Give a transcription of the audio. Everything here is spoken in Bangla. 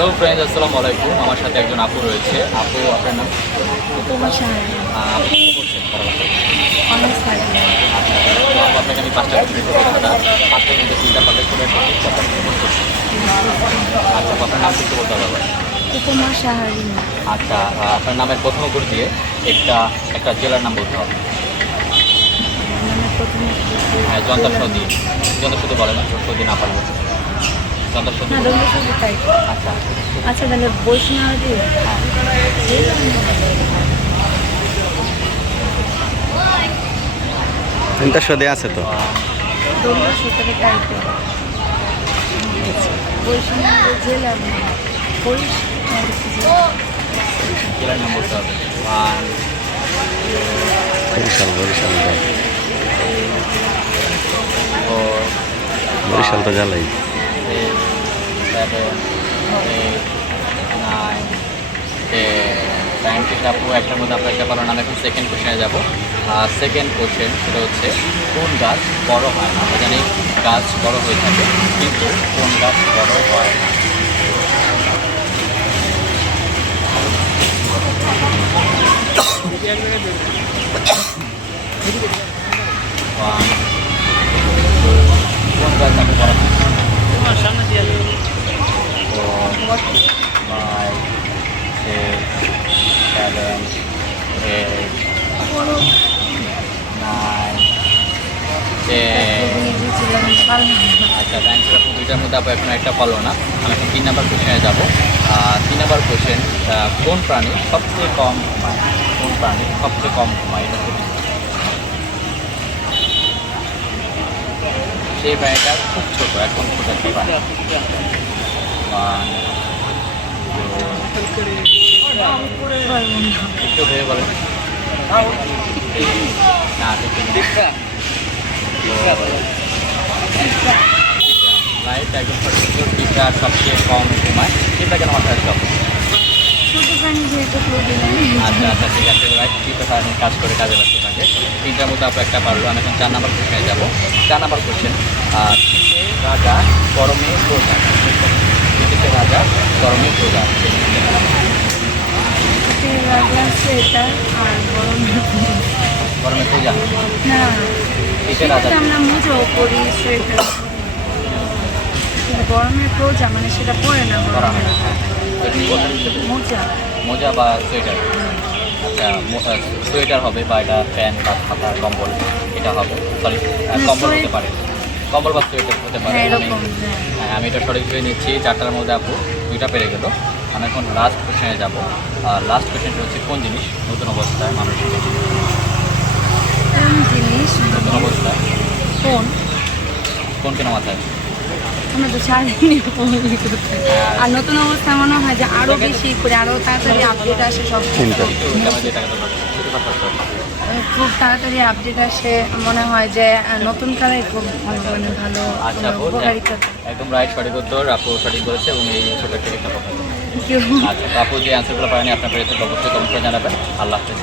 হ্যালো ফ্রেন্ডস, আসসালামু আলাইকুম। আমার সাথে একজন আপু রয়েছে। আপু, আপনার নাম? আপনি কি করছেন পড়ালেখা? আচ্ছা, তো আপু, আপনাকে আমি 5টা কোশ্চেন করবো। দাদা 5টা কিন্তু 3টা পারফেক্ট করে একটা করছি। আচ্ছা, আপনার নাম কিছু বলতে হবে আবার। উপমা সাহারিনী। আচ্ছা, আপনার নামের প্রথম অক্ষর দিয়ে একটা একটা জেলার নাম বলতে হবে। নামের প্রথমে হ্যাঁ, যন্ত্রসদি। যন্ত্রসদি বলে না, সদি না পারবো। যন্ত্রসদি। না দন্ড শুধু তাই। আচ্ছা, আচ্ছা তাহলে বৈষ্ণবী তিনটা সদে আছে তো। দন্ড সূত্রে টাইপে বৈষ্ণবী জেলা জেলার নাম বলতে হবে। বরিশাল তো। 4 বরিশাল তো জ্বালাই। 6 7 8 9 10 টাইম আপু, একটার মধ্যে আপনার একটা পারো। আমি এখন সেকেন্ড কোশ্চেনে যাবো। সেকেন্ড কোশ্চেন সেটা হচ্ছে, কোন গাছ বড় হয় না? আমরা জানি গাছ বড় হয়ে থাকে, কিন্তু কোন গাছ বড় হয় না? One, কোন গাছ আপু বড় হয়? 4 5 6 7 8 9 10। আচ্ছা, থ্যাংক ইউ আপু। দুইটার মধ্যে আপু এখন একটা পারলো না। আমি এখন 3 নাম্বার কোশ্চেনে যাবো। 3 নাম্বার কোশ্চেন, কোন প্রাণী সবচেয়ে কম ঘুমায়? কোন প্রাণী সবচেয়ে কম ঘুমায়? এটা খুবই, সেই প্রাণীটা খুব ছোট, এখন ছোট একটা প্রাণী। 1 2 একটু ভেবে বলেন। না, রাইট, একদম সঠিক। পিঁপড়া সবচেয়ে কম ঘুমায়। পিঁপড়া কেন মাথায় আসবে? ছোট প্রাণী যেহেতু প্রতিদিন আচ্ছা আচ্ছা, ঠিক আছে। রাইট, পিঁপড়া সারাদিন কাজ করে কাজে ব্যস্ত থাকে। 3টার মধ্যে আপনি একটা পারলো। আমি এখন 4 নাম্বার কোশ্চেনে যাবো। 4 নাম্বার কোশ্চেন, শীতের রাজা গরমে প্রজা। শীতের রাজা গরমে প্রজা। রাজা সোয়েটার আর গরমে প্রজা। না শীতের রাজা সেটা আমরা মোজাও পরি সোয়েটার, কিন্তু গরমের প্রজা মানে সেটা পরে না গরমে মোজা। মোজা বা সোয়েটার। আচ্ছা, সোয়েটার হবে, বা এটা প্যান্ট বা ছাতা কম্বল এটা হবে। সরি, কম্বল হতে পারে, কম্বল বা সোয়েটার হতে পারে। হ্যাঁ আমি এরকম হ্যাঁ, আমি এটা সঠিক ভেবে নিচ্ছি। 4টার মধ্যে আপু 2টা পেরে গেল। আমি এখন লাস্ট কোশ্চেনে যাবো। লাস্ট কোশ্চেনটা হচ্ছে, কোন জিনিস নতুন অবস্থায় মানুষের কোন জিনিস নতুন অবস্থায় কোন কোন কেন মাথায়? আমরা তো সারাদিনই আর নতুন অবস্থায় মনে হয় যে আরো বেশি করে আরো তাড়াতাড়ি আপডেট আসে সব কিছু। খুব তাড়াতাড়ি আপডেট আসে, মনে হয় যে নতুন কালে খুব মানে ভালো আচ্ছা আপু, উপকারিতা। একদম রাইট, সঠিক উত্তর। আপু সঠিক বলেছে এবং এই ছোট একটা একটা কথা। কেউ আচ্ছা, তো আপু যে অ্যান্সারগুলো পারেনি আপনার পেরেছে, অবশ্যই কমেন্ট করে জানাবেন। আল্লাহ হাফেজ।